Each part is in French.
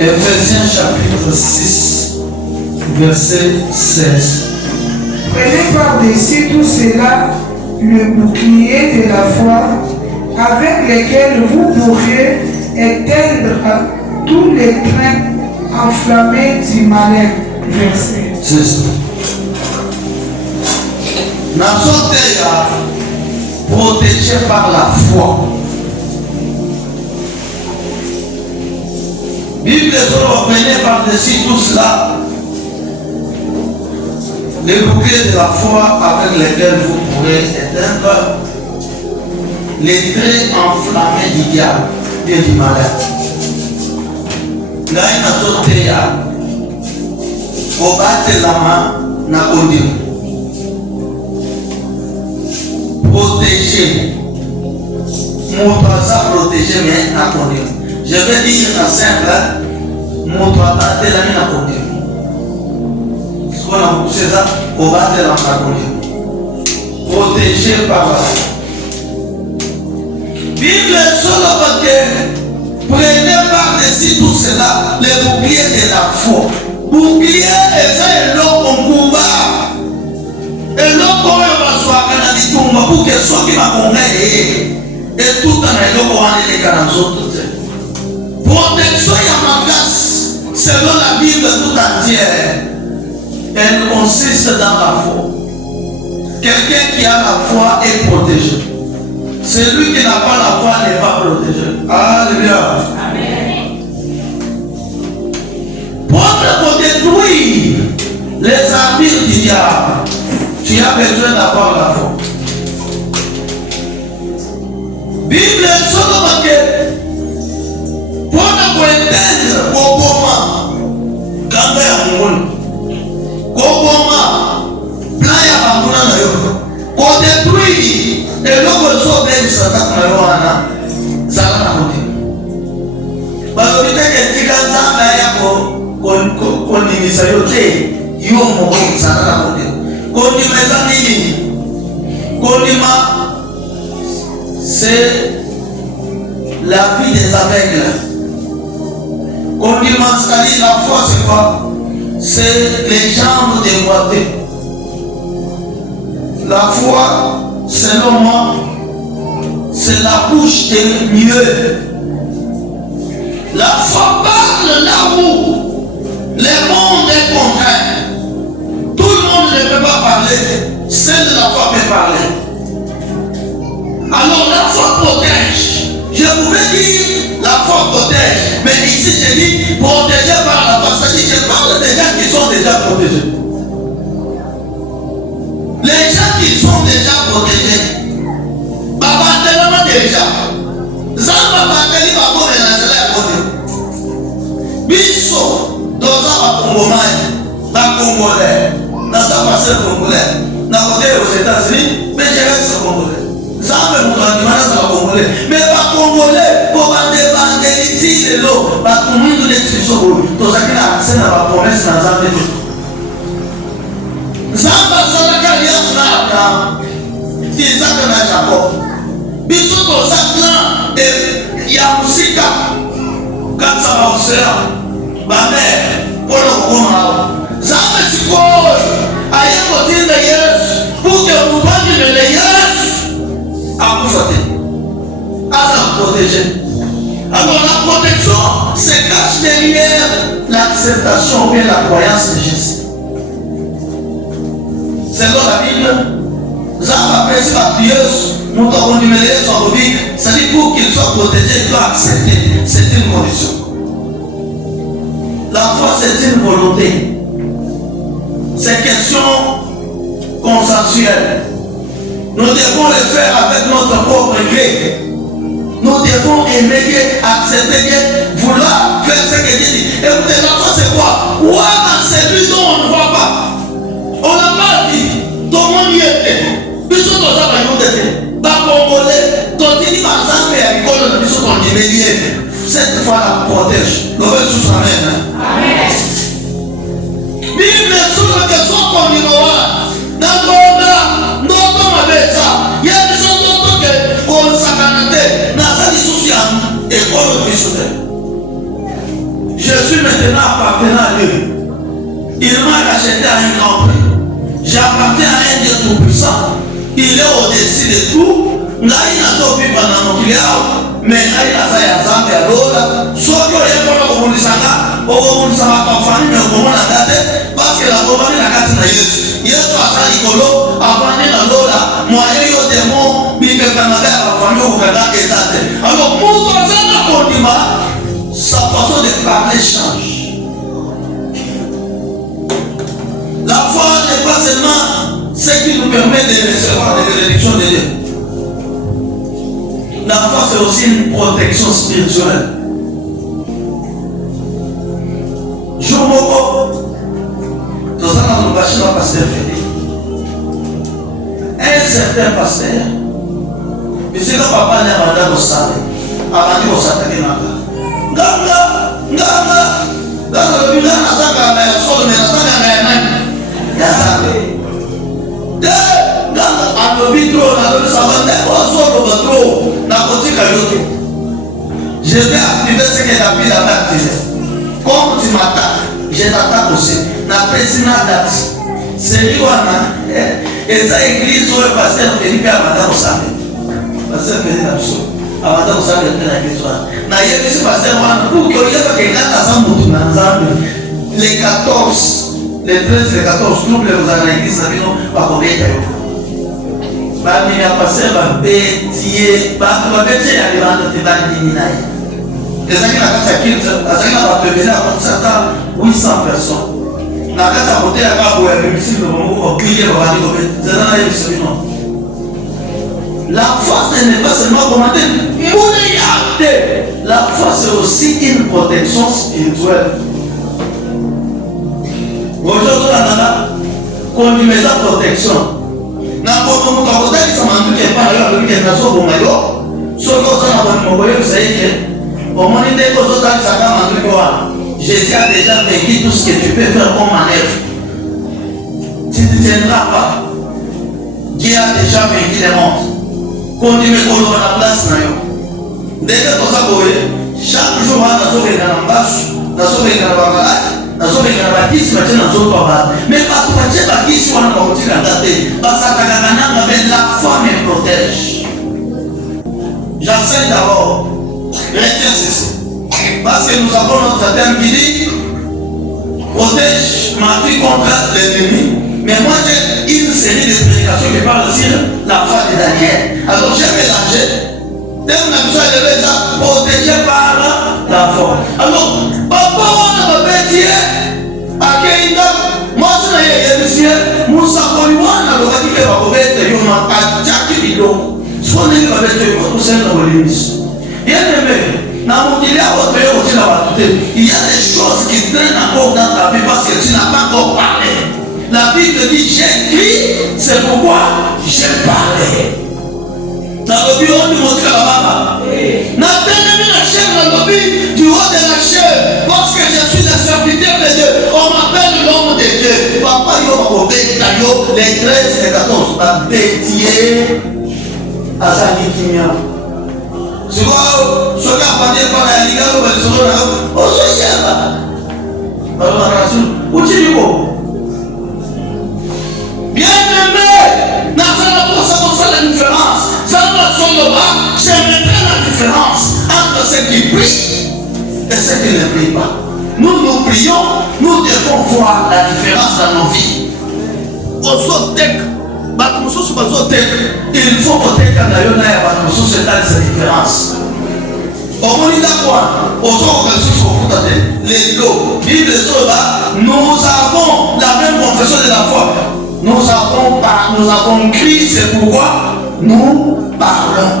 Ephésiens chapitre 6, verset 16. Prenez par-dessus tout cela le bouclier de la foi, avec lequel vous pourrez éteindre tous les traits enflammés du malin. Verset. C'est ça. Nazoteya, protégé par la foi. Bible reprenez par-dessus tout cela les boucliers de la foi avec lesquels vous pourrez éteindre les traits enflammés du diable et du malin. Ngai nazoteya kobatelama na kondima. Protégé. Mon droit protégé mais na kondima. Je vais dire en simple, mon droit à la mine à côté. Ce qu'on a poussé ça, on va te l'en protégé par la Bible solo parce que prenez par-dessus tout cela les boucliers de la foi. Bouclier et ça est l'eau en combat. Et l'eau qu'on va soit quand dit tout pour que soit qui m'a convaincu et tout en l'eau qu'on a les canaux. Protection Yamagas, selon la Bible tout entière, elle consiste dans la foi. Quelqu'un qui a la foi est protégé. Celui qui n'a pas la foi n'est pas protégé. Alléluia. Amen. Pour détruire les armures du diable, tu as besoin d'avoir la foi. Bible solo marqué. Pour éteindre Koboma, Ganda ya Mongol, Koboma, plan ya Banguna na yo, pour détruire et l'autre chose de Satan na yo ana, zala na kote. Balobite ke tika nzamba ya konimisa yo te, yo moko zala na kote. Konima eza nini? Konima, c'est la vie des aveugles. On dit la foi c'est quoi? C'est les jambes déboîtées. La foi, selon moi, c'est la bouche des mieux. La foi parle là où le monde est contraint. Tout le monde ne peut pas parler. Seule la foi peut parler. Alors la foi protège. Je pouvais dire la foi protège, mais ici je dis protégé par la foi. C'est-à-dire je parle des gens qui sont déjà protégés. Les gens qui sont déjà protégés, Baba tellement déjà. Zamba Bateli Babo Menazela Yakote. Biso, Doza Congolais, Nasa passé Congolais, n'a côté aux États-Unis, mais je reste Congolais. Zamba Moutouanimana sera Congolais. Mais pas Congolais, pour demander ici de l'eau, pas tout le monde de l'expression. Tout ça qui a accès à la promesse dans Zamba. Zamba Zalaka Lias Nabra, Isaac na Jacob. Biso Toza clan de Yamusika, Katsama Osea, Bamer, Polo Koma. Zamba Sikoi, Ayako Tinda Yes, pour que vous parliez de Yes, à vous fâter, à la protéger. Alors la protection se cache derrière l'acceptation ou bien la croyance de Jésus. Selon la Bible, Zamba Pèse la pieuse, nous avons numéro son rubrique, c'est-à-dire pour qu'il soit protégé, il doit accepter. C'est une condition. La foi, c'est une volonté. C'est question consensuelle. Nous devons le faire avec notre propre gré. Nous devons aimer Dieu, accepter Dieu, vouloir faire ce que Dieu dit. Écoutez, la foi c'est quoi? Ouah, c'est lui dont on ne voit pas. On n'a pas dit, tout le monde y était. Bisous dans ça, il y était. Pas congolais, quand il dit par exemple, il y a une école de bisous qu'on dit, mais cette foi la protège. Le reste sous sa main. Amen. Bible sur la question qu'on dit, dans notre mabeza, il y a des gens qui ont s'accanaté. école du soutien. Je suis maintenant appartenant à Dieu. Il m'a racheté à un grand prix. J'appartiens à un Dieu tout-puissant. Il est au-dessus de tout. Ngai nazo vivre dans mon client, mais ngai naza ya zambe ya lola. Soki oyekona komulisanga, okomulisanga kwa famille mais okomona date parce que la bombe na kati na Yesu. Yesu asa likolo avandi na lola, moyen yo démon bikekana ba famille okanga ezate. Alors pour ça kondima, sa façon de parler change. La foi n'est pas seulement ce qui nous permet de recevoir des bénédictions de Dieu. La foi, c'est aussi une protection spirituelle. Jour moko, nous allons nous bâcher dans pasteur Félix. Un certain pasteur, mais c'est que papa n'a pas de savait. Avant de s'attaquer dans la ganga, le bilan n'a pas gagné, mais n'a pas gagné. Yazame. Je vais activer ce que David avait activé. Comme tu m'attaques, je t'attaque aussi. La présidente date. C'est lui et ça église où le pasteur Philippe a matin au samedi. Pasteur Philippe a dit avant de savoir que la question. Naïe, ce pasteur pour que il y ait quelqu'un les 14. Les 13 et les 14 doubles, vous avez l'église, vous avez combien de temps? Il y a passé un bétier, il y a des gens qui ont les gens qui ont été à 800 personnes. La force n'est pas seulement commenter, la force est aussi une protection spirituelle. Aujourd'hui, on a une protection. Na bomo mukakotaki samandu ke pa yo ke naso bomayo soko sana ba moboyo saike omoni te ko zota saka mandu kwa Jésus a déjà vécu tout ce que tu peux faire comme manœuvre. Tu ne tiendras pas. Dieu a déjà vaincu les morts. Continue à la place na yo. Dès que tu as boye chaque jour on a sauvé dans l'ambassade, on a sauvé dans la malade. Mais parce que la foi me protège. J'enseigne d'abord. Retiens ceci. Parce que nous avons notre thème qui dit protège ma vie contre l'ennemi. Mais moi j'ai une série de prédications qui parlent sur la foi de Daniel. Alors j'ai mélangé. Thème la mission est déjà protégé par la foi. Alors, papa, on a dit Akeïda, moi je n'ai pas dit Moussa Koliwana, le radique va commettre Yoma Adjaki Bido. Soit n'est pas bête, tout seul dans le limite. Bien aimé, dans mon il y a autre chose à il y a des choses qui traînent encore dans ta vie parce que tu n'as pas encore parlé. La Bible dit j'écris, c'est pourquoi j'ai parlé. Dans le bureau du monde là-bas. N'a pas mis la chair dans le but du haut de la chair. Parce que je suis le serviteur de Dieu. On m'appelle l'homme de Dieu. Papa, les 13 et 14. La bêtier à Zanikimia. C'est quoi? Ce qu'a pas dit par la Liga, on va le sauver. Oh, c'est ça. Où tu dis quoi? Bien aimé, n'a pas la différence. Je mettrai la différence entre ceux qui prient et ceux qui ne prient pas. Nous prions, nous devons voir la différence dans nos vies. Il faut protéger quand c'est la différence. Nous avons la même confession de la foi. Nous avons crié, c'est pourquoi nous parlons.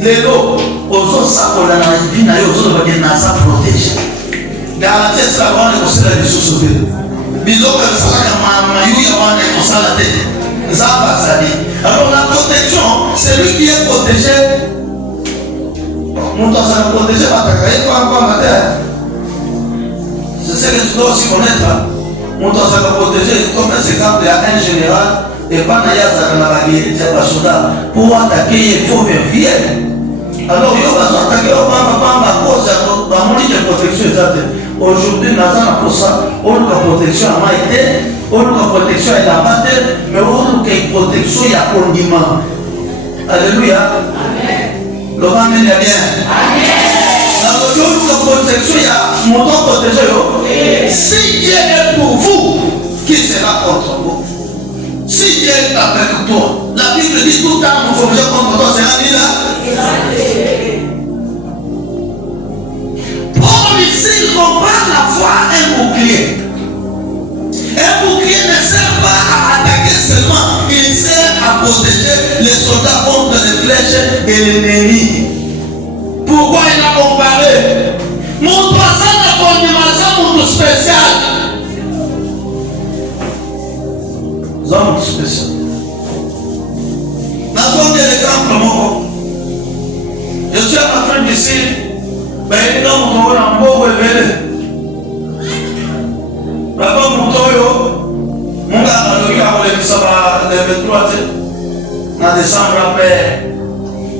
Les lots, aux autres, ça pour la vie, aux autres, ils n'ont pas protégé. Garantie, c'est la grande conseil de sauver. Alors la protection, c'est lui qui est protégé. Mon temps, ça nous protège par ta carrière, pas terre. C'est ce que tu dois aussi connaître. Mon temps, ça nous protège. Comme un exemple, il y a un général. Et pas pour attaquer, il faut vérifier. Alors, il va s'attaquer au protection exacte. Aujourd'hui, nous avons pour ça, on a protection à Maïté, on a protection à la bataille, mais on a protection à condiment. Alléluia. Amen. Le Amen est bien. Amen. On a protection à mon protection. Si Dieu est pour vous, qui sera contre vous? Si Dieu est avec toi, la Bible dit tout le temps, nous faut bien contre toi, c'est la vie là. Paul ici, il compare la foi à un bouclier. Un bouclier ne sert pas à attaquer seulement, il sert à protéger les soldats contre les flèches et l'ennemi. Pourquoi il a comparé? Mon passage de condamnation, mon spécial. Zone spécial. Nous avons des exemples. Je suis à la fin d'ici. Ben, nous avons un beau révélé. D'abord, mon toyo, mon gars, il a volé ça le 23 en décembre après.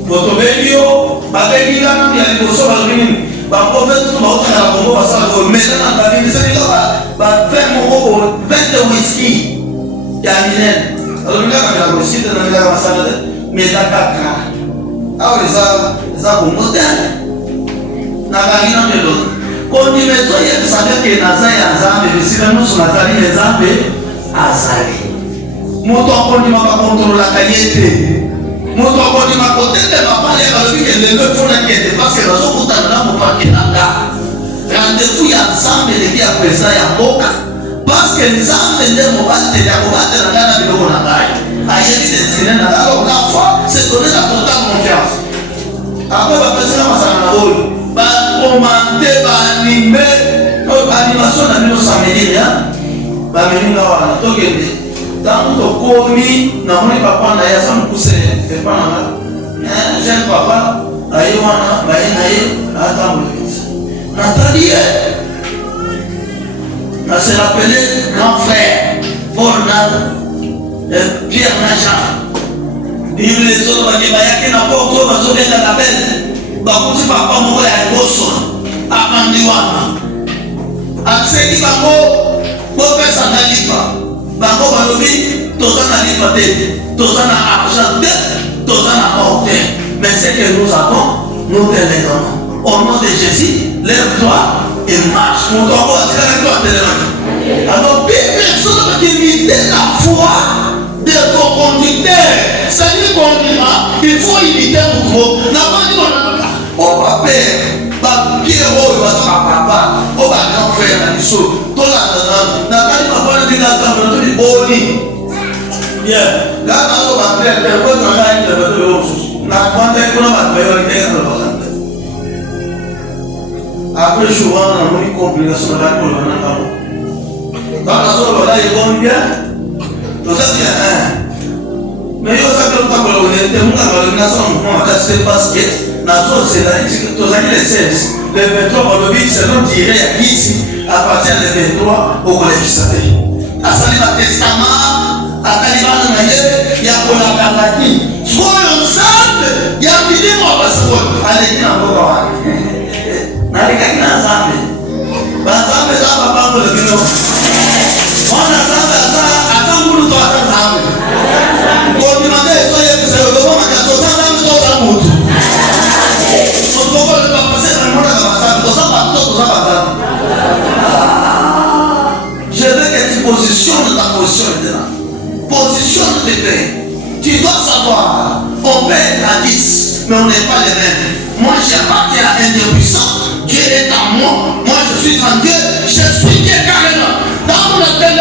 Photobédio, Babédio, il y a des choses à venir. Bah, pour faire tout le monde, il y a un bon passage. Mais là, dans la vie, c'est là, 20 whisky. Il y a un minel. Alors, il y a un whisky, il y a un salade, mais il y a un caca. Ah, les arbres modernes. N'a pas rien de l'autre. Quand il me dit, il savait que Naza et Azam, et si nous sommes Nazari, les Zambé, Azari. Mon temps, on dit, ma contrôle la qualité. Mon temps, on dit, ma côté, ma parole, elle que les meufs font l'inquiéter, parce que nous sommes dans mon parquet là. Rendez-vous, il y a Zambé, les qui après ça, il y a Boka. Parce que Zambé, les mobates, il y a Mobates, la gana, il y a Mobates. Aïe, il est la foi, c'est donner la totale confiance. Après, la personne va s'en aller. Commenter, animer, animation na bino samedi ya ba meninga wana tokende tangu tokomi na moni papa na ya samu kusele te pana jeune papa ayo wana ba na ye ata mulisa Nathalie na se rappelé grand frère Paul na Pierre na Jean Bible les autres ba yake na poko ba zo beta la belle bakuti papa moko ya liboso afandi wana aseki bango bopesanga lipa bango balobi toza na lipa te toza na argent te toza na or te mais ce que nous avons nous te les donnons au nom de Jésus lève-toi et marche mon corps atikala toi telemaki alors Bible soto bakimite la foi de ton conducteur c'est-à-dire conduira il faut imiter beaucoup na bandi wana oh papa, Pierre, oh papa, oh grand frère, tout là, dans papa, dit là, bien, là, on va faire des choses, on a après, souvent, on a une complication de la couleur. Dans la zone, là, il va bien, tout ça bien, mais il y a ça que nous avons parce que c'est les 16. Le 23, on le dit, c'est notre tiré à 10 à partir du 23 au collège du Sahel. À Salima Testament, à Taliban, il y a pour la Kalaki. Soit ensemble, il y a fini mon passeport. Allez, il y a un peu de temps. N'allez qu'à ensemble. Ensemble, ça va pas pour le vino. On a ensemble, attends pour nous, ensemble. Quand tu m'as dit, soyez que c'est le moment, on a je veux que tu positionnes ta position maintenant. Positionne tes paix. Tu dois savoir, on peut être à 10, mais on n'est pas les mêmes. Moi j'appartiens à un Dieu puissant. Dieu est en moi. Moi je suis en Dieu. Je suis Dieu carrément. Dans mon appel,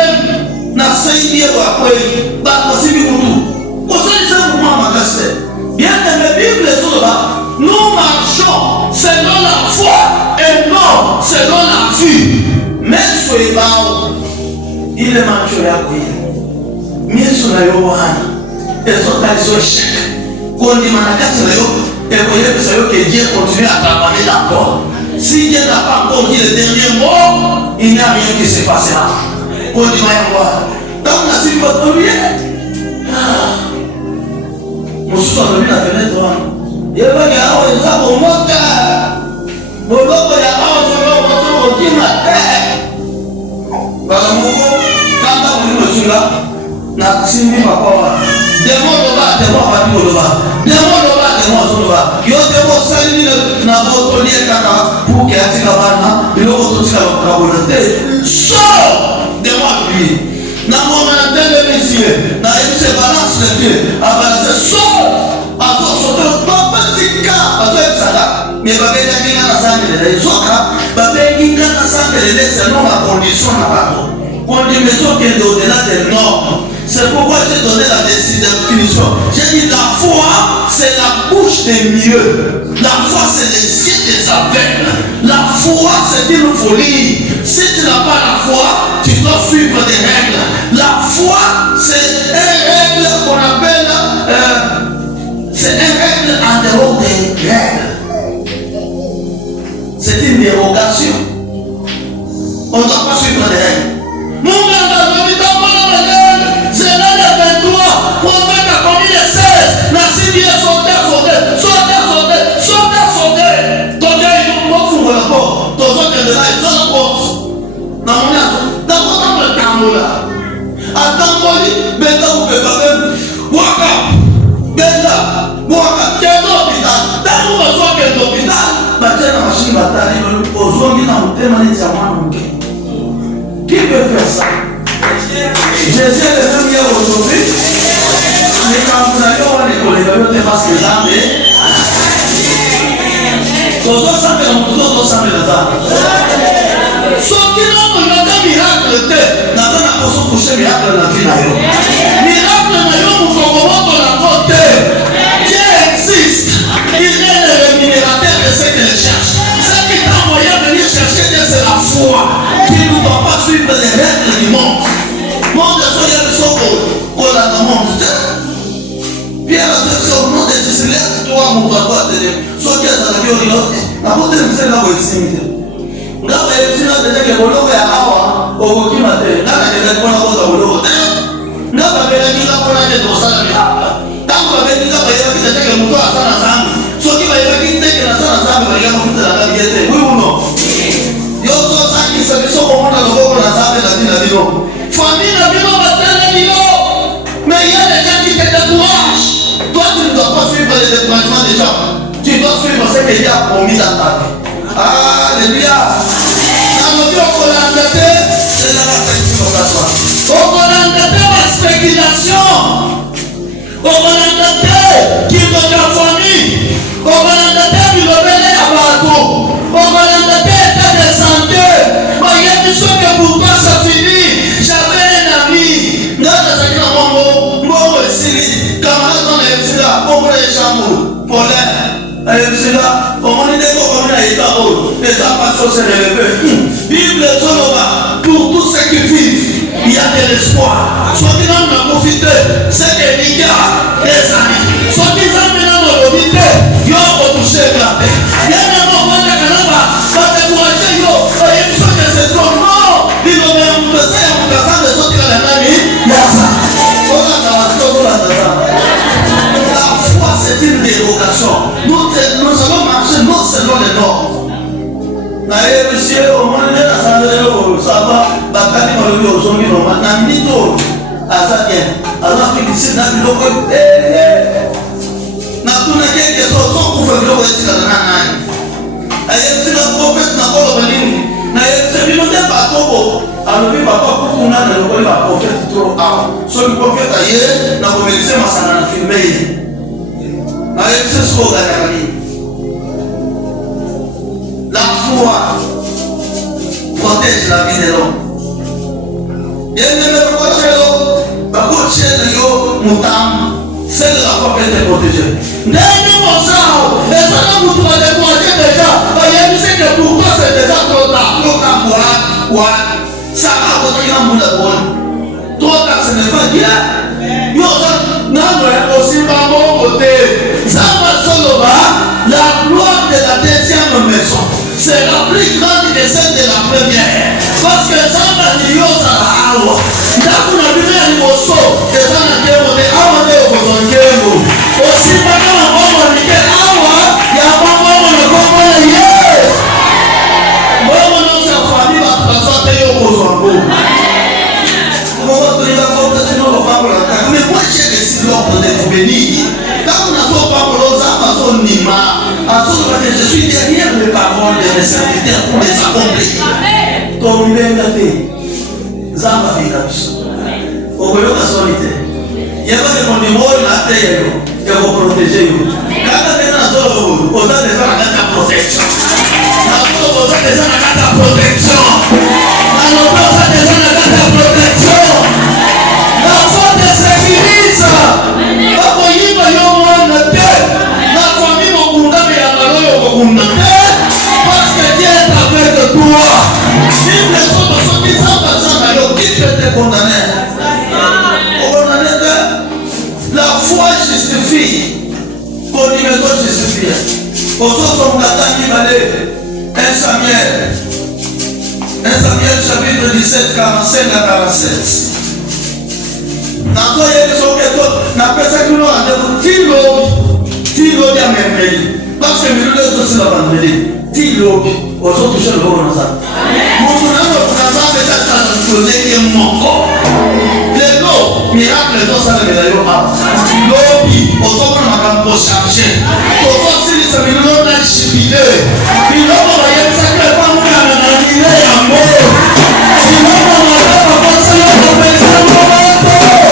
bien que la Bible est sur là, nous marchons selon la foi et non selon la vue. Mais soyez pas, il est marché à quoi? Mais sur la Yohana, et sur ta échec. Quand il m'a dit et que Dieu continue à travailler d'accord. Si Dieu n'a pas encore dit le dernier mot, il n'y a rien qui se passera. Quand il m'a dit, donc la suite va tomber. Mon soir de la fenêtre, il y a un gars qui a un bouc et Atikabana, il a retrouvé la volonté. Sors de moi, lui. N'a pas mandaté le messieurs. N'a eu ses balances de pied. Avancer, sors. À toi, sauter, pas petit cas. À toi, ça là. Mais Babé Gagina n'a pas de l'Ezoka. Babé Gagina n'a pas de l'Ezoka. C'est non la condition n'a pas. Condition qui est au-delà des normes. C'est pourquoi j'ai donné la définition. J'ai dit la foi, c'est la bouche des mieux. La foi, c'est les yeux des aveugles. La foi, c'est une folie. Si tu n'as pas la foi, tu dois suivre des règles. La foi, c'est une règle qu'on appelle, c'est une règle en dehors des règles. C'est une dérogation. On ne doit pas suivre des règles. Mon gars, c'est l'année 23, prophète a commis les 16, la Syrie est sautée. Donc, il faut foutre la porte. Donc, il y a une porte. Dans le Camoula. Attends-moi, Benda ou Benda, Waka, Benda, Waka, quel hôpital? Dans le besoin quel hôpital? Bâtir la machine bataille, aux zones dans le thème, les diamants. Qui peut faire ça? Jésus est le même hier aujourd'hui. Mais quand vous allez voir les collègues, vous parce que jamais. Tous ensemble, nous ensemble les âmes. Sauf qu'il y a un miracle, n'a pas besoin de coucher miracle dans la vie. Miracle, nous sommes dans la côté. Dieu existe. Il est le rémunérateur de ceux qui le cherchent. Ce qui t'a envoyé à venir chercher Dieu, c'est la foi. Qui ne doit pas suivre les règles du monde. Monde de soya de soko, qu'on a dans le monde. Pierre a dit au nom de Jésus, toi, mon papa, soit qui est dans la vie, la beauté de c'est là où il s'imite. Nga ba yesi na tete ke boloko ya awa okoki mate nga na tete kona kota boloko te nga ba bela kinga kona te tosala miraka tango ba bela kinga ba yeba tete ke muto asana zambi soki ba yeba kiteke na sana zambi ba yeba kuta na kabi yete oui ou non yo so sangi sa biso ko mona loboko na zambi na dina dino famille na bino ba tele dino mais il y a des gens qui te découragent. Toi tu ne dois pas suivre les découragements des gens, tu dois suivre ce que Dieu a promis dans ta vie. Alléluia. C'est la spéculation. La spéculation. Qui veut ta famille. Qui veut venir à bateau. État de santé. Il y a des choses que pour toi ça finit. J'avais un ami. Dans le camarade dans les là, on les chambre. Paulin. Cela, on est d'accord comme on a été à haut, les passions se relever. Bible pour tous ceux qui vivent, il y a de l'espoir. Soit qui n'en ont profité, c'est que les gars, les amis, soit qui n'en ont profité, ils ont retouché la paix. Il y a un moment où on va décourager, il y a une chose que c'est trop non. Ils ont même besoin de sortir la famille, il y a ça. La foi, c'est une dérogation. Nous allons marcher non selon les normes. Monsieur, au moins, ça va. Bakani Malou, aux hommes, on Nito, Azakien, Azafik, c'est Nabiloko. Natuna quelque chose pour faire le west à la nana. Ayez le prophète n'a pas venu. N'ayez pas trop. Alors, papa, pour qu'on a le prophète trop. Soit le prophète ailleurs, n'a pas commencé à s'en filmer. La foi protège la vie de l'homme. Bien aimé, c'est de la foi qui est protégée. C'est déjà trop tard. Ça trop tard, ce n'est pas bien. La gloire de la deuxième maison, c'est la plus grande que celle de la première. Parce que ça va dire ça va avoir. Là, vous n'avez pas un morceau que ça n'a pas été amené au Bozonguemo. Aussi, pas comme un bon monique, il y a pas bon monique. Bon monique, c'est la famille va passer au Bozonguemo. Mais moi j'ai décidé l'ordre de vous bénir. Quand on a fait pas pour l'autre, on a fait Nima. Je suis derrière les paroles de mes serviteurs pour les accomplir. Comme il est gâté. Zamba Fikabiso. Au Koyoka solitaire. Il y a pas de mon numéro, la terre, et vous protéger. Quand vous êtes dans le vous avez déjà la protection. Vous avez déjà la protection. Alors, vous avez déjà la protection. La foi de sécurité. Pas pour y aller au monde. La famille au Kunda, mais à la loi au Kunda. Parce que Dieu est avec toi. Si les autres sont qui sont passants, alors qui peut te condamner? La foi justifie. Pour dire que toi justifie. Pour ceux qui ont gagné, 1 Samuel chapitre 17, 45 à 47. Dans toi, il y a des choses que toi, n'a pas ça que nous avons dit. Tilo bien même. Parce que nous les autres, c'est la vendredi. Tilo, aux autres, je le vois dans ça. Mon frère, on a déjà transposé un manquant. Les lots, miracles, dans ça, les médailles. Lobby, aux autres, on a pour changer. Aux autres, c'est les amis, on a jubilé. Puis là, on va y aller, ça ne pas nous dire un mot. Puis là, on va pas ça, on va faire ça, on va faire ça.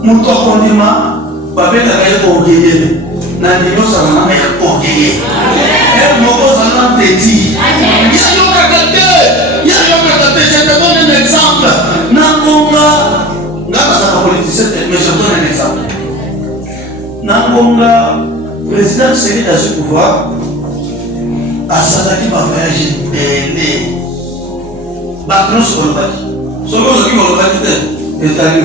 Muito condima, papel da caia porquê, na dimensão da minha porquê. É uma coisa não entendi. E eu te donne un exemple. Nangonga, ngana politicien, mais je donne un exemple. Nangonga, président Série dans ce pouvoir, à Sadaki va voyager belé. Bakno sur le bâti. Sur le bâti, est allé.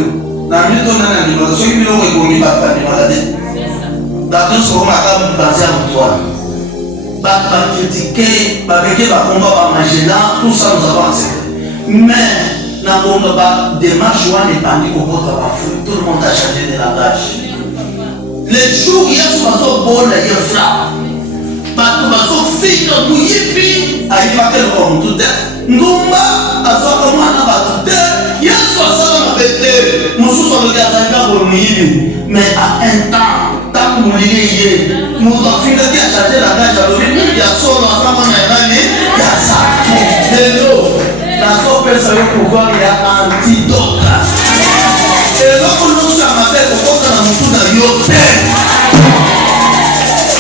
Na minute on a dit que ceux qui l'ont reconnu par la maladie. D'accord, ce qu'on a comme basé en toi. Pas critiquer, pas béquer, pas combat, pas manger là, tout ça nous avons accepté. Mais n'a pas démarche ou n'est pas dit au bout de la foule. Tout le monde a changé de langage. Les jours il y a ce matin bon il y a frappe. Pas tout matin fille dans tout yipi, a y va quel homme tout est. Ngomba a soit comment on a battu. Il y a soit ça dans la bête. Nous sommes le gars pour nous, mais à un temps, tant que nous l'ayons, nous avons fini de changer la gage à l'origine. Il y a solo ensemble, il y a ça. Hello, la sope c'est pouvoir, il y a antidote. Et donc nous sommes à faire pour qu'on nous tout dans yote.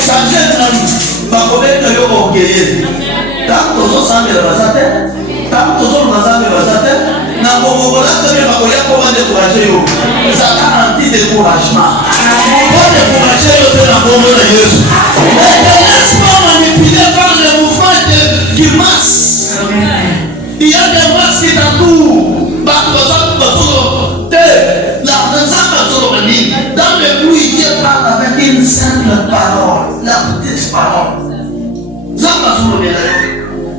Changer un, ma collègue de yote. Tant que nous sommes à la tant que nous sommes à la na bobola tebe bakoya ko ba décourager yo ça a anti découragement pour décourager yo de la bombe de Jésus et ne laisse pas manipuler par les mouvements qui masse. Il y a des masses qui t'entourent dans le bruit Dieu parle avec une simple parole, la petite parole. Zamba sur le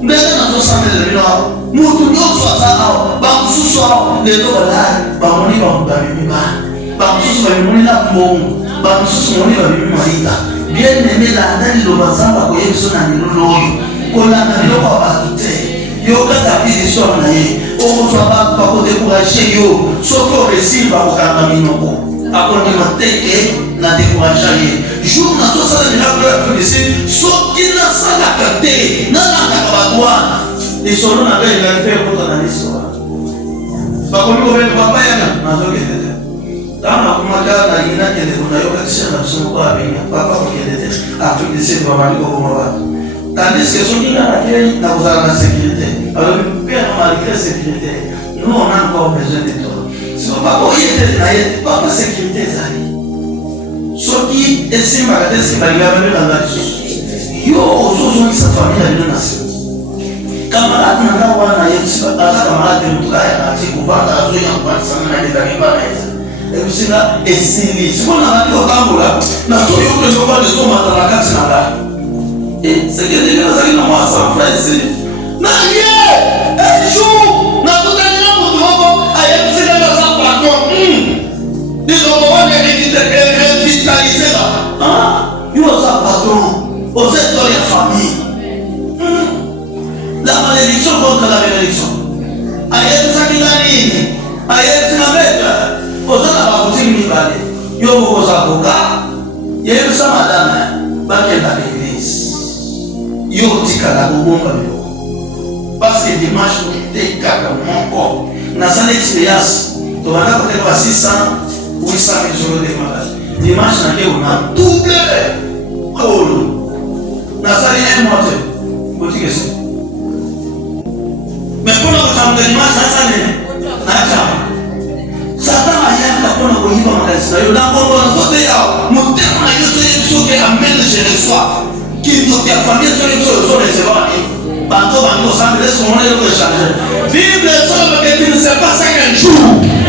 mbele na zosambe le bino mutu nyonso azana bamususu lelo balali bamoni bamubamimi bana bamususu bamimoni na mbongo bamususu moni bamimi malika bien aimé landa liloba nzambe akoyebiso na lelo oyo kolanda biloko ya bato te yokata vision na ye okozwa bato bakodécourage yo soki oresili bakokanga minoko akondima teke na décourage ye jour nazosala miracle ya félicite soki nasalaka te nalangaka bato wana lisolo na ngai ngai mpe ekota na liso wana bakomi kobena papa yana nazokende te ntango nakomaka nalingi nakende kunayokatisa na biso moko abenga papa kokende te afélicite bamali kokoma bato tandis que soki nga nakei nakozala na sécurité alobi mpe na malgré sécurité nous on a encore besoin de toi soki bakoyete na ye papa sécurité ezali soki esimbaka te esimba linga babelanga lisusu yo ozozongisa famille na bino na sima camarade nanga wana ye aza camarade motuka ya nati kovanda azoya kobandisanga na ndeka mibana eza Et puis là, et c'est ce qu'on a dit au Tamboula. N'a pas eu que je vois les hommes dans la carte là. Et c'est que les gens qui n'ont pas ça, frère, c'est. N'a rien! Un jour, n'a pas gagné un mot de aïe, c'est là ça par contre. Ils ont pas revitalisé là. Hein? Ils ont ça patron. Aux êtres dans la famille. La malédiction contre la bénédiction. Aïe, ça qui l'a dit. Aïe, c'est la bête. Aux êtres à la boutique, ils valent. Ils ont vos avocats. Il y a eu ça, madame. Baquet dans l'église. Ils ont dit qu'à la bombe. Parce que dimanche, on était calme mon corps. Dans cette expérience, on va peut-être pas 600 ou 800 000 euros de malade. Dimanche, on a doublé. Dans cette un mois, vous dites que c'est. Mais pour le temps de dimanche, ça n'est pas. Satan a rien à faire pour nous magasin. Il y a encore un autre débat. Mon terme a été sauvé à même chez les soirs. Qui nous a famille sur les soirs. Banto ça me laisse mon nez de changer. Vive les hommes qui ne savent pas ça qu'un jour.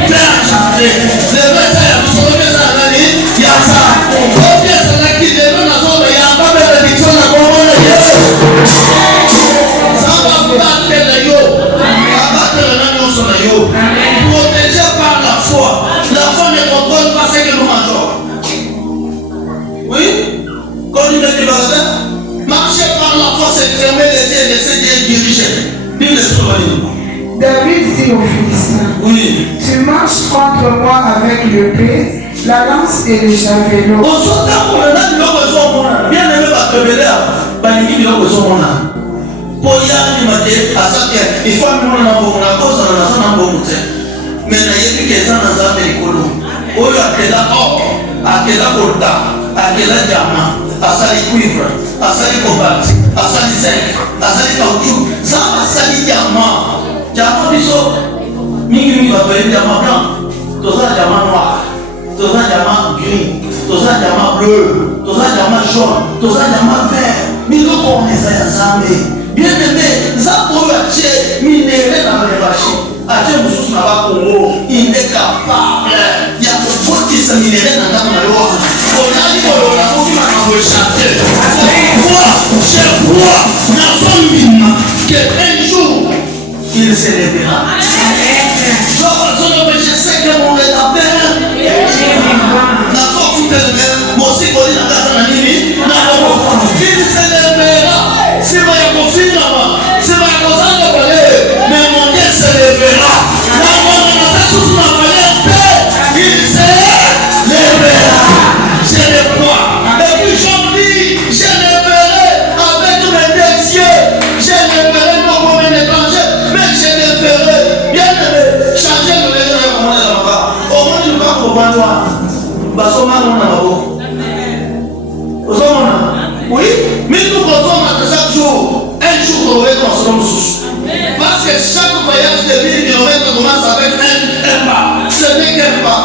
Faire changer. Les médecins, vous savez ça, il y a ça. Combien ça n'a qui devient dans la zone, il y a pas de bénédiction à comprendre. Ça va battre les yo. Ça va battre les nanos sur les yo. Protégé par la foi. La foi ne contrôle pas ce que nous mangeons. Oui? Quand il est débarrassé, marcher par la foi, c'est fermer les yeux et laisser Dieu diriger. David dit aux Philistins, oui. Tu marches contre moi avec l'épée, la lance et les javelots. Bien aimé, il faut mais asali cuivre, asali cobalt, asali zinc, asali caoutchouc, ça asali diamant. Diamant biso, mingi va payer diamant blanc, tout ça diamant noir, tout ça diamant gris, tout ça diamant bleu, tout ça diamant jaune, tout ça diamant vert. Mais nous on les a jamais. Bien aimé, ça pour acheter minéraux dans les machines. Acheter vous sous la Congo, il est capable. Il y a beaucoup de ces minéraux dans la loi. On a dit qu'on a beaucoup de chanter. Je crois, qu'un jour, il se lèvera. Je sais que mon appelle. La force de l'homme, moi aussi, pour la casa il se lèvera. C'est ma confine là-bas. C'est ma cosa de parler. Mais mon Dieu se lèvera. La mort de la sous ma valeur, il se lèvera. Je le crois. Et puis j'en dis, je le verrai avec mes deux yeux. Je le verrai non comme un étranger, mais je le verrai. Bien aimé, changer de les gens comme on est là-bas. Au moins, il va comprendre. Basoma non na babo. Oui, mais nous comptons chaque jour. Un jour, on va être en sous. Parce que chaque voyage de 1000 km commence avec un pas. Ce n'est qu'un pas.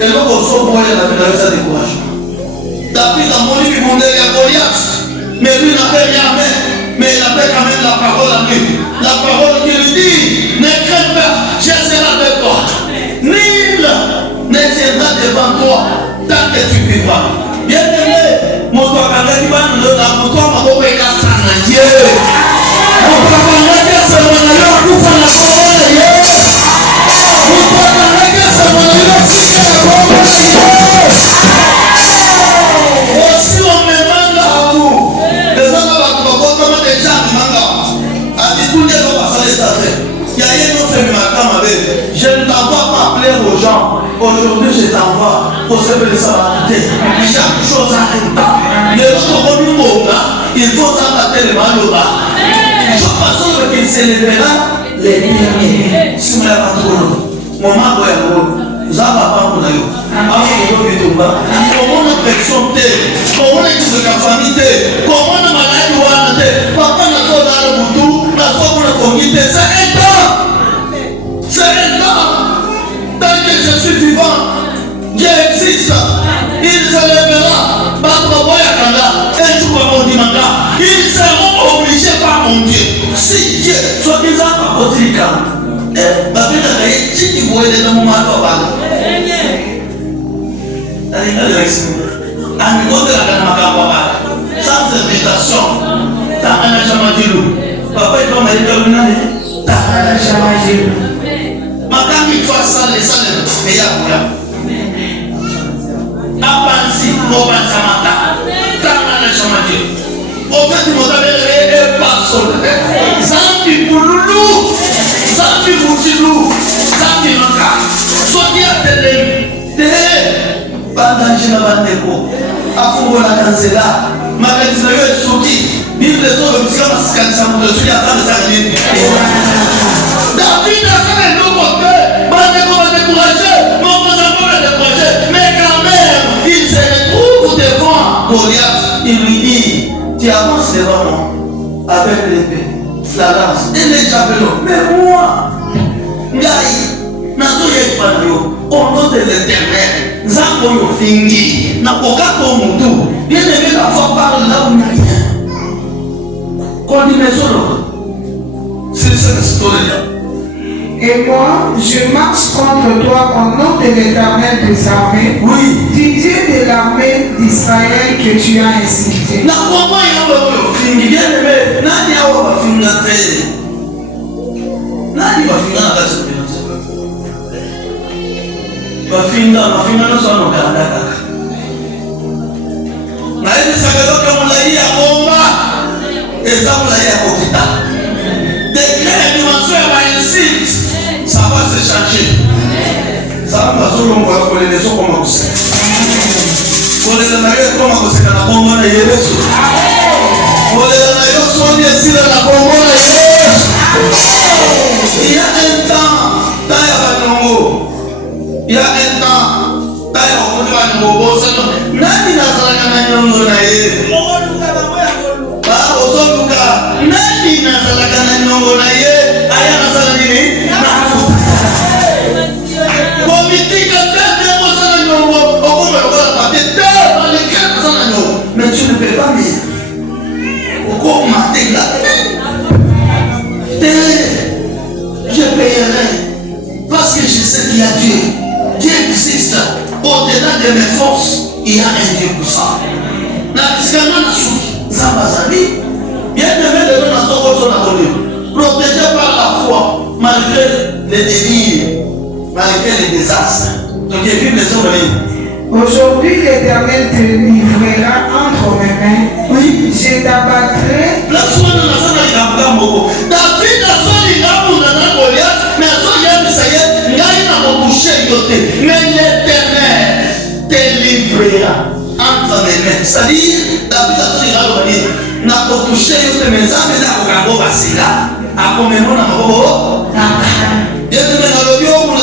Et donc, on se voit la vie ça décourage. David a moli puis mon derrière Goliath. Mais lui n'a fait rien, mais il a fait quand même la parole à lui. La parole qui lui dit, ne crains pas, je serai avec toi. Nul ne tiendra devant toi tant que tu vivras. Bien aimé, mon toit quand il va nous donner mon toit, ma boue est cassée en Dieu. Mon toit quand il va c'est mon ailleurs, tout faire la parole de Dieu. Mon toit quand il va c'est mon ailleurs, tout faire la parole de Dieu. Aussi on me demande à vous. Les gens vont comment déjà me demandent. À dit tout le monde va passer les affaires. Il y a une autre femme je ne t'envoie pas plaire aux gens. Aujourd'hui, je t'envoie pour se faire saluer. Chaque chose a un temps. Les gens vont nous montrer. Il faut s'adapter le mal au bas. Chaque personne qui se lèvera, les bien-aimés. Si vous l'avez pas trop, mon mari est beau. Vous avez pas pour nous. Comment on pression comment on est de la famille, comment on a malade, papa n'a pas dans le boutou, la foi pour le comité, c'est un temps. C'est un temps. Tant que je suis vivant, Dieu existe. Il se lèvera. Un jour à mon dimanche, ils seront obligés par mon Dieu. Si Dieu, soit qu'ils ont pas votre cas, la vie de la vie, si tu vois les moments sans invitation. Papa et maman madame, il faut ça, les salles, mais il y a quoi? Avanci, mon bansamata, Tamana Chamadi. Au fait, tu m'as donné pas son. Zambi Pouloulou, Zambi Moutilou, Zambi Maka. Sotia Télé, Bandangina Bandeko, Afubola Kansela, Magatina Soki, Bible les autres, le Sika Maskansa, je suis à train de s'arrêter. David a fait un nouveau cœur, Bandeko va décourager, mon besoin va décourager, mais quand même, il se retrouve devant Goliath, il lui dit, tu avances devant moi avec l'épée, la lance et les javelots, mais moi, Ngai, Nazoye Panyo, au nom de l'Éternel, Zakoyo Fingi, Napokato Moutou, bien aimé la foi parle là où il n'y a rien. C'est ça l'histoire. Et moi, je marche contre toi au nom de l'Éternel des armées, oui, du Dieu de l'armée d'Israël que tu as insulté. Ça va se changer. Ça va se pour les leçons comme vous. Pour les années comme vous, c'est la bombe de Yesu. Pour les années, on dit ici la bombe de Yesu. Il y a un temps, il y a un temps, nani nazalaka na nyongo na ye ozoluka nani nazalaka na nyongo na ye aya nazala nini politika tete ozala nyongo okoma lokola pape te baleka nazala nyongo mais tu ne peux pas mire okoma tenga te je payerai parce que je sais qu'il y a Dieu. Dieu existe. Au-delà de mes forces, il y a un Dieu puissant. Protégé par la foi, malgré les délires, malgré les désastres. Donc, il y a vu les hommes. Aujourd'hui, l'Éternel te livrera entre mes mains. Oui. Je t'abattrai. Mais l'Éternel te livrera entre mes mains. C'est-à-dire, David a dit n'a pas touché mes âmes, n'a pas passé là. À combien de temps il y a des mélodies où on a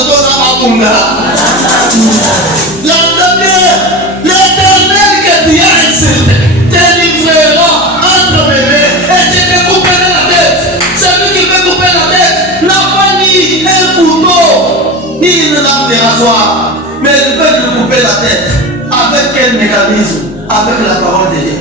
l'Éternel que tu as insulté te livrera entre mes mains et je te couperai la tête. Celui qui veut couper la tête n'a pas ni un couteau ni une lame de rasoir, mais il peut lui couper la tête. Avec quel mécanisme? Avec la parole de Dieu.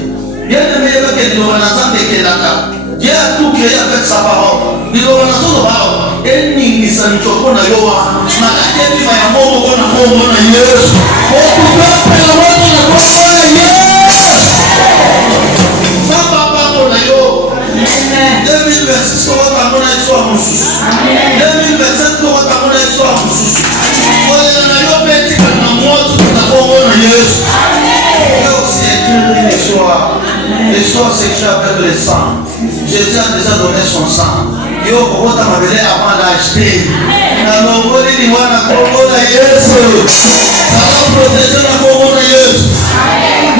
Bien aimé, avec le gouvernement de Kenaka. Dieu a tout créé avec sa parole. Le gouvernement de parole. Et ni s'en choque na yoa. Malgré lui, ma yamomo kona momo na Yesu. Oh, tu peux faire la moto na momo na Yesu. Papa papa na yo. 2026 ko wata mona histoire mususu. 2027 ko wata mona histoire mususu. Ole na yo beti na moto na momo na Yesu. L'histoire s'écrit avec le sang. Jésus a déjà donné son sang. Yo kokota mabele avant d'acheter. Na longoli ni wana kongo na Yesu. Ça va protéger la kongo na Yesu.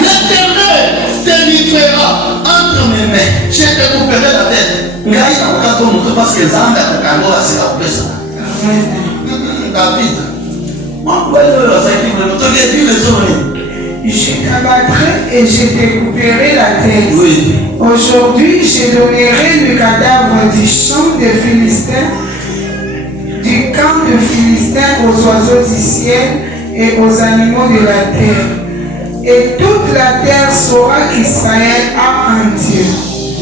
L'Éternel te livrera entre mes mains. Je te couperai la tête. Ngai na kokato mutu parce que Nzambe atakango asika kupesa. David. Moi, je t'abattrai et je te couperai la tête. Oui. Aujourd'hui, je donnerai le cadavre du champ des Philistins, du camp de Philistins aux oiseaux du ciel et aux animaux de la terre. Et toute la terre saura qu'Israël a un Dieu.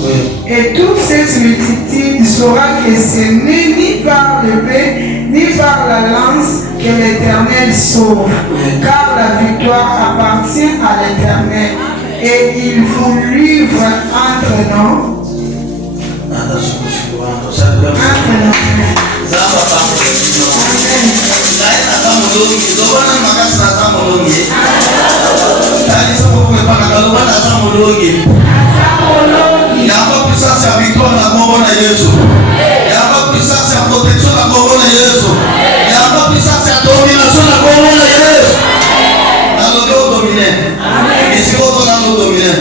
Oui. Et toute cette multitude saura que ce n'est ni par l'épée, ni par la lance que l'Éternel sauve, car la victoire appartient à l'Éternel. Et il vous livre entre nous. Il y a pas puissance à victoire na kombo na Yesu. Il y a pas puissance à protection na kombo na Yesu. Il y a pas puissance à domination na kombo na Yesu. Na lodo dominer. Amen. Ici on doit nous dominer.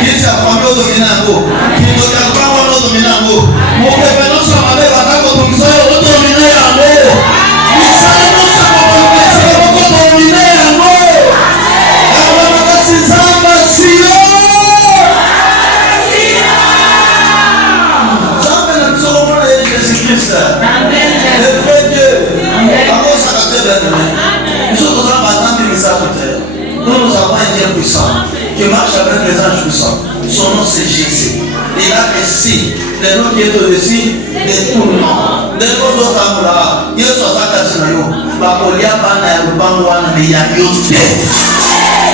Qui ça famille au dominer ngo. Qui doit faire quoi on dominer ngo. Mon peuple non ça va pas ta ko dominer au dominer ngo. Qui ça non ça va pas dominer ngo. Aba makasi zamba sio. Nous avons un Dieu puissant qui marche avec les anges puissants. Son nom c'est Jésus. Il a des signes, le nom qui est au-dessus de tout le monde. De nos autres amours là, il y a 60 ans, Bakolia Bana Rubangwana, mais il y a Yoté.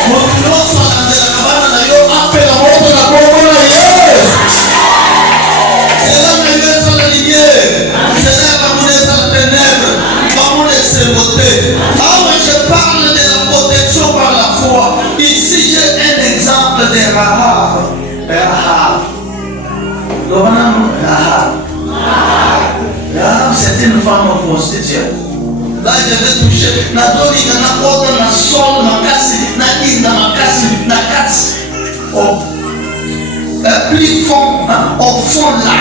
Pour nous, on a de la cabane à Yo, appelle la mort de la Congo. C'est là que les gens de lumière. C'est là que vous êtes en ténèbres. Vous laissez voter. Ah, mais je parle de la protection par la foi. Ici, j'ai un exemple de Rahab. Rahab, c'est une femme prostituée. Là, je vais toucher. Nadori, na sol, na kasi, na inda, na kasi, na kasi. Plus fond, au fond là,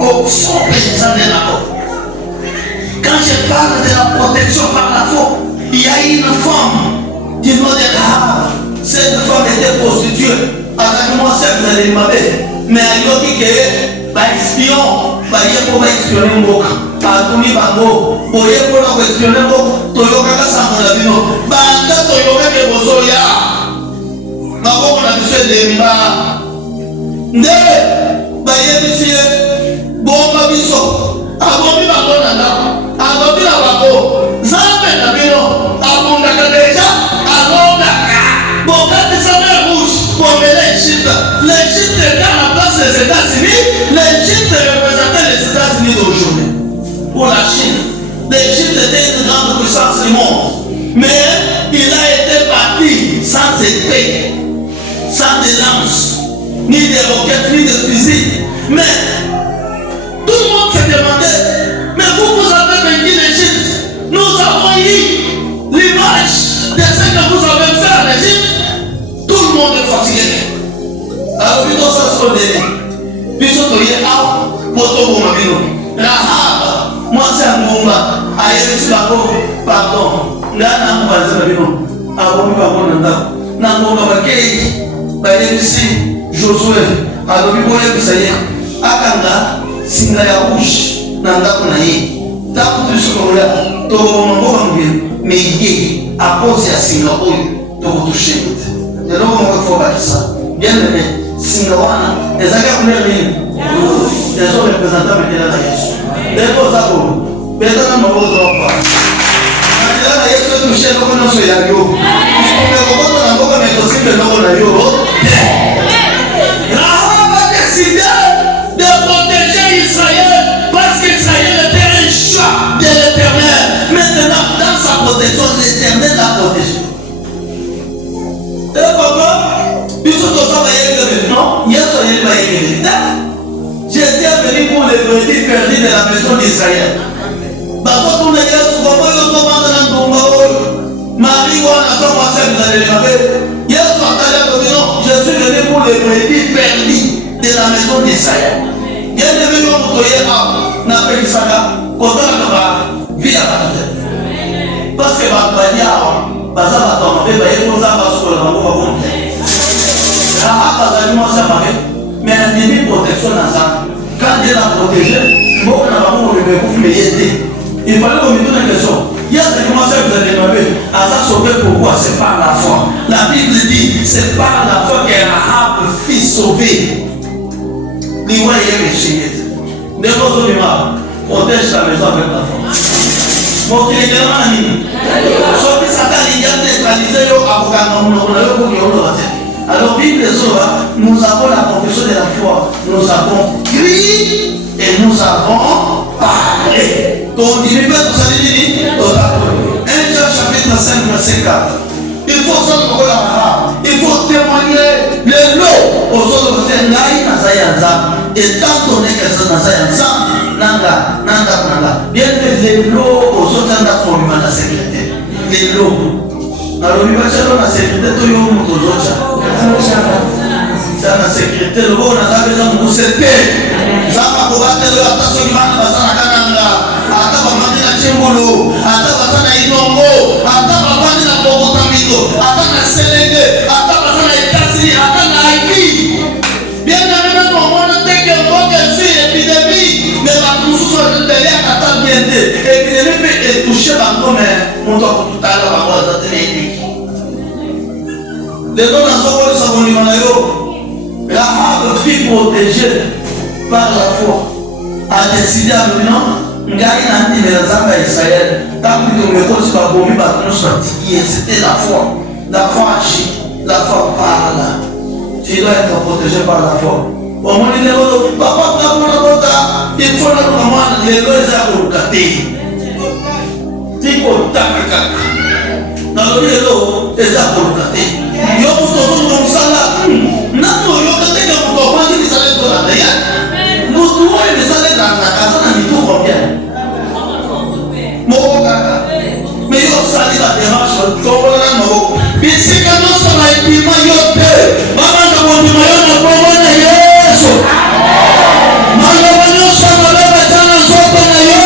au fond présent de la côte. Quand je parle de la protection par la foi, il y a une femme du nom de Rahab. Cette femme était prostituée. Avec moi, c'est vous allez m'appeler. Mais elle dit que espion, il faut espionner mon boc. Atuni bango, pour espionner mon boc, Toyoka Kassamona Bino. Banda Toyoka de Bozoya. Mako on a besoin de Mba. Ne, monsieur, bon biso, abomi bango nana, abomi la bako, zambe na bino, abondaka déjà, abondaka. Bon, quand tu savais la bouche, pour l'Égypte, l'Égypte était à la place des États-Unis, l'Égypte représentait les États-Unis d'aujourd'hui. Pour la Chine, l'Égypte était une grande puissance du monde, mais il a été bâti sans épée, sans des lances, ni de roquettes, ni de fusils. Mais tout le monde s'est demandé, mais vous avez vaincu l'Égypte. Nous avons eu l'image de ce que vous avez fait en Égypte. Tout le monde est fatigué. Alors, plutôt ça se redénie. Plutôt que y a poto bomabino. Rahab, moi c'est un bomba. Aïe, c'est pas pardon. Nana Mbazabino. Abomi Babonanda. Nangoma Bakei. Bayemisi. Josué, alors il voulait que ça y est, Akanda, Singaya Rouge, Nanda Kunaï, Tapu de Sokola, Togo mais il à cause de Singapour, Togo touché. Et donc on va faire ça. Bien aimé, Singawana, les Agapoulés, les autres représentants de la Yesu. Les autres Agos, Bédana Mabo Dropa. La Yesu touché, nous connaissons Yayo. Mais comment on a encore mais aussi que nous on a eu. Rahab a décidé de protéger Israël parce qu'Israël était un choix de l'Éternel. Maintenant, dans sa protection, l'Éternel l'a protégé. Et comment? Puisque nous sommes non, Jésus est venu pour les brebis perdues de la maison d'Israël. Marie, je suis venu pour les brebis perdues de la maison d'Israël. Il est devenu un motoyer à n'appelle ça quand on a vie à la tête. Parce que ma bannière, baza bato mabe baye koza basokola bango bakonte. Bazali mwasi ya mabe, mais andimi protection na ça. Quand Dieu l'a protégé, beaucoup na bango bebe kufi yete. Il fallait qu'on me pose une question. Il y a des commencé à vous aller mabe. Asa sauvé pourquoi? C'est par la foi. La Bible dit, c'est par la foi que Rahab fut sauvé. il va y réfléchir. Dès que vous protège ta maison avec la foi. Mon client m'a dit, sauf que Satan il a neutralisé le avocat, alors Bible nous avons la confession de la foi, nous avons crié et nous avons parlé. Continue pas tout ça, 1 Jean chapitre 5 verset 4. Il faut sortir là, il faut témoigner le lot aux autres étant donné que c'est dans un nanga bien que les lots aux autres dans la sécurité les lots dans le niveau la sécurité tout le monde aux autres c'est la sécurité le bon on a besoin de sécurité ça va pouvoir te le attention qui va passer à kananga ata bamandi na chembolo ata batana inongo ata babandi na bokotamito ata na selenge ata batana itasi ata na haiti bien même moment on te que voque sur épidémie mais va tout sur derrière ata bien épidémie peut toucher bango mais on doit tout à l'heure avoir ça tenir les gens dans ce savon limanao la fille protégée par la foi a décidé à maintenant ngai na ndi la zamba Israël tant que nous mettons sur la bombe c'était la foi agit, la foi parle. Tu dois être protégé par la foi. Au moins il est papa il faut la commande les deux à côté. Tipo takaka. Na lelo eza côté. Yo muto comme ça là. Nano yo kate ka muto kwa ni sale to la ya. Muto wa ni sale na casa na mitu combien. Mais yo sali la démarche tokola no bisika no sala ipima yote mama ndo ndimo yona kwa na Yesu mama wanyo sala baba tana zote na yo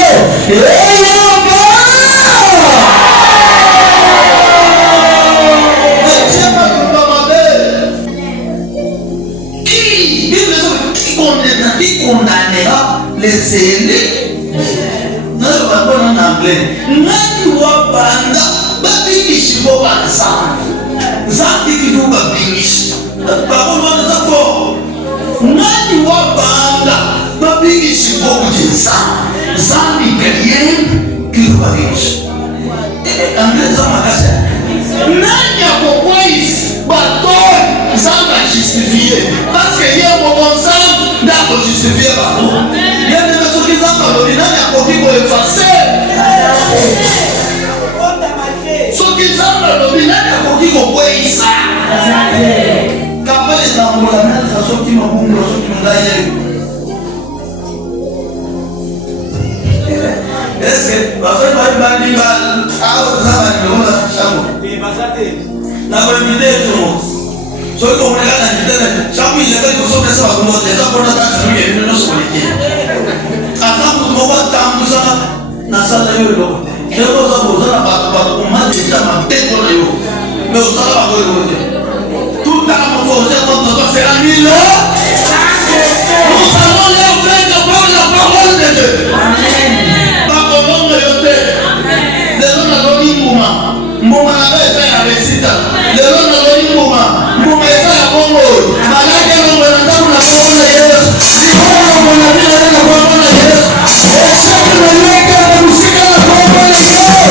qui condamnera les élus. Nous avons en anglais. Nous avons banda, babinish bo bansan. Zanti qui nous babinish. Parole de la foi. Nous avons banda, babinish bo bansan. Zanti quelqu'un qui nous babinish. Et anglais ça m'a cassé. Nanya pourquoi bateau zanga justifié parce que il y a mon sang d'être justifié par nous. Il y a des personnes qui zanga l'ordinaire a compris pour effacer. Ceux qui zanga l'ordinaire a compris pour quoi il ça. Quand les gens vont la mettre, ceux qui m'ont boum, ceux qui m'ont d'ailleurs. Est-ce que parce que moi je vais dire ah ça va nous la chambre. Na invité tout le monde. Soki on regarde la vidéo, chaque il y a quelque chose qui va nous aider à prendre la suite de nos politiques. Attends pour moi tant ça na sala yo lo. Je veux ça pour ça pas pour moi déjà ma tête pour yo. Mais on sala pas pour tout à mon force contre toi c'est la nuit là. Nous allons leur faire la parole de Dieu. Amen. Pas pour l'homme de Dieu. Les gens n'ont ni mouvement. Mboma na besa ya besita lelo na lori mboma esa ya bongo malaki na ngwana ndamu na bongo na Yesu sikola ngwana bila na bongo na Yesu esa na leka na musika na bongo na Yesu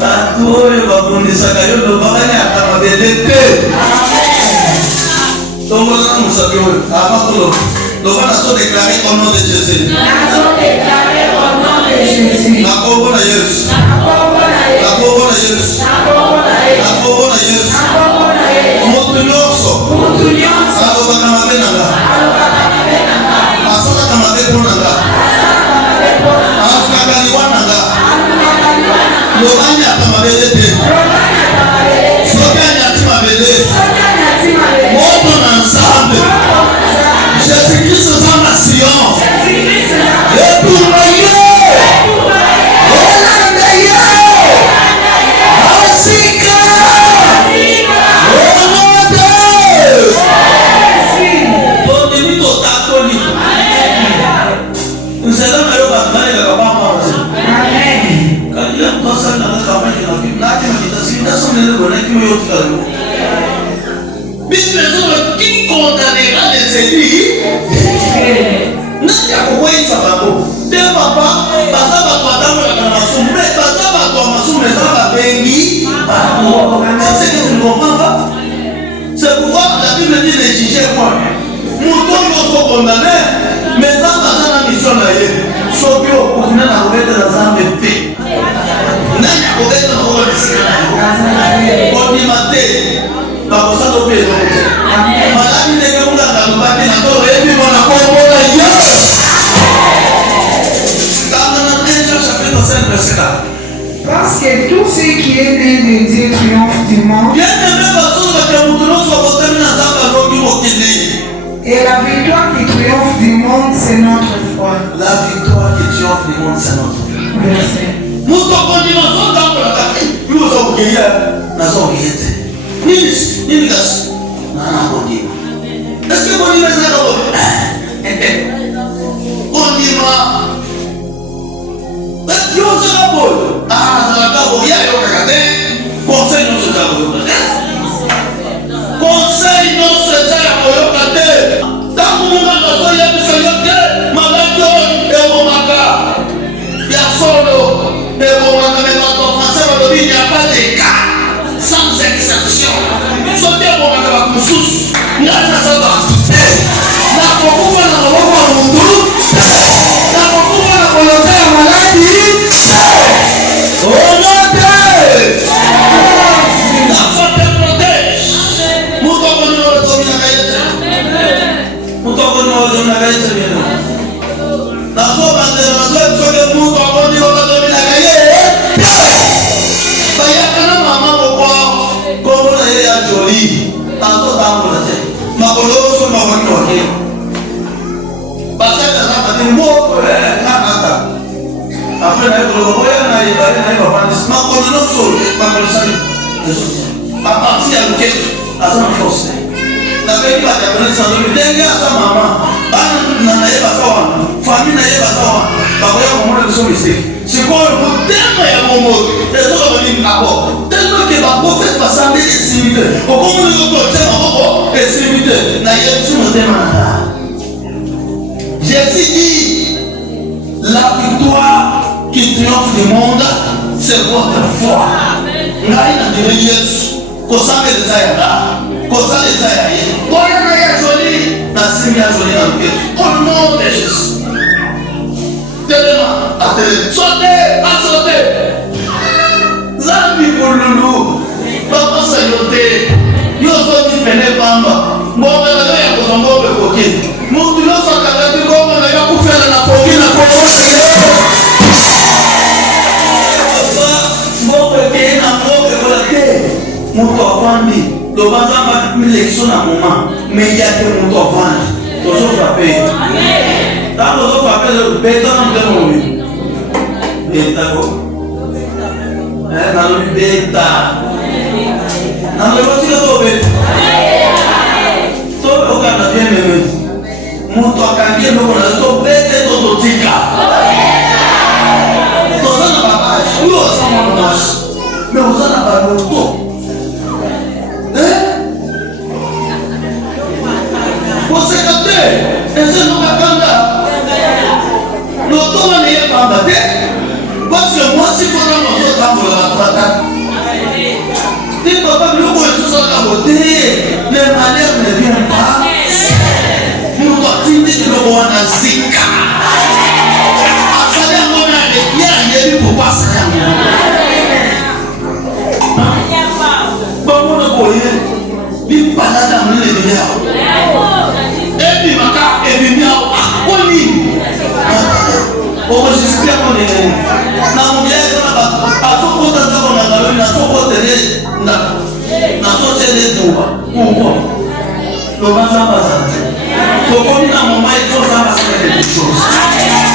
batoyo babundisaka yo lo bakanya atama belete tombo na musaki oyo abakolo lo bana so déclarer au nom de Jésus. La pauvre na Yesu. La pauvre na Yesu. La pauvre na Yesu. Moto nyonso. Aloba kama benanga. Asala kama beponanga. Akakali wananga. Lobanya kama belete. Sokanya tima belete. Moto na nsambe. Jésus-Christ sans nation. Et pour moi. Bible condamnera les ennemis. Nani akokweyisa bango te papa baza bato batambolaka na masumu me baza bato ya masumu eza babengi bango. C'est ce que tu ne comprends pas. C'est pourquoi la Bible dit ne jugez point. Moto nyonso condamné mais nzambe aza na mission na ye soki okufina na kobetela nzambe te nani akobetela bango lisika na yo kondima te bakosala mpe eloko te maladi ndenge munganga lobaki na to oyebi mona kombola yo tanga na 1 Jean chapitre 5 verset 4. Parce que tout ce qui est né de Dieu triomphe du monde. Et la victoire qui triomphe du monde, c'est notre foi. La victoire qui triomphe du monde, c'est notre foi. Verset. Est-ce que vous dites ça? Conseil non se tient au locate. Tant que nous n'avons pas eu ce yoke, malade et bon maca. Il y a solo et bon maca, mais quand on français, il n'y a pas de cas, sans exception. Sautez bon maca, vous tous, il y a ça va. La pourquoi n'a pas tout. La pourquoi n'a pas le maladie. Oh non! À partir de quelque à sa force. La famille va t'appeler sans doute. Dès à sa maman, n'ayez pas ça, famille n'ayez pas ça. Bah, comment le sont ici? C'est quoi le mot? Tellement il y a mon mot. Les autres vont dire d'abord. Tellement que ma prophète va s'amener des civilités. Au moment où le prophète va voir des civilités, n'ayez pas mon demande. Jésus dit la victoire qui triomphe du monde, c'est votre foi. Ngai na dire Yesu. Kosanga desaya da. Kosanga desaya ye. Oya na ya joli. Na simi ya joli na luke. Au nom de Jésus. Telema. Atele. Sauter. Zambi bululu. Baba sayote. Yoso ni pene bamba. Mbonga na ya kozombo be koki. Mutu yoso kakati bonga na ya kufela na koki na koki. Moto avandi, le bazar va plus l'élection à un moment, mais il y a que moto avandi. Toujours frappé. Quand vous frappez le béton, vous avez bêta. Dans le bêta. Dans le voiture, vous avez tout le cas bien aimé. Moto a gagné le monde, tout bêta, tout tika. Tout ça n'a pas page. Oui, on s'en marche. Mais on s'en a pas moto. Você cadê? Esse não vai cantar. Não estou nem a bater. Você mostra que não estou dando a plata. Tem papá meu coisa só na boteia. Nem maneira nem bem pá. Não estou sentindo que não vou na zica. A saber como é que é ele por passar. Vamos no banheiro. Vim para dar uma levada. Ebi maka ebi miao akoni. Omo sisikia kone na mbiaza na ba asoko tata kona ngalo na soko tele na so tele tuba kuko. Lo banza baza. Tokoni na mama ito saba sele bicho.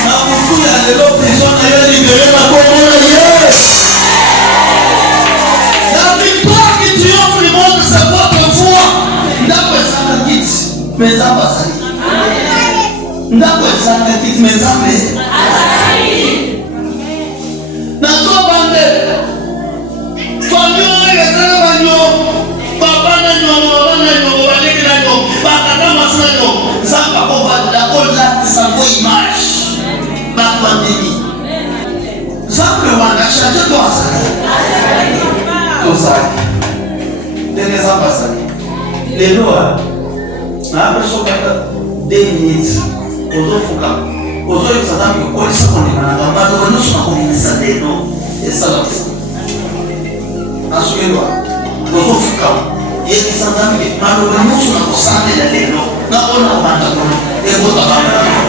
Na mtu ya lelo prison na yeye libere na komona yes. La victoire qui triomphe du monde c'est votre foi. Ndapo sana kiti. Mezamba sali. Ndako esanga kiti mezambe. Na so bande. Fanyo esanga banyo. Papa na nyo, mama na nyo, waleki na nyo. Baka changer toi ça. Tout ça. Les ambassades. Les lois. Na personne qui a 2 minutes. Ozo fuka. Ozo yosata mi ko isa ko ni na ngamba do no so ko ni sa de no. Esa la. Asuelwa. Ozo fuka. Yeye sa ngamba mi mano no so ko sa de no. Na ona manda no. E bota ba.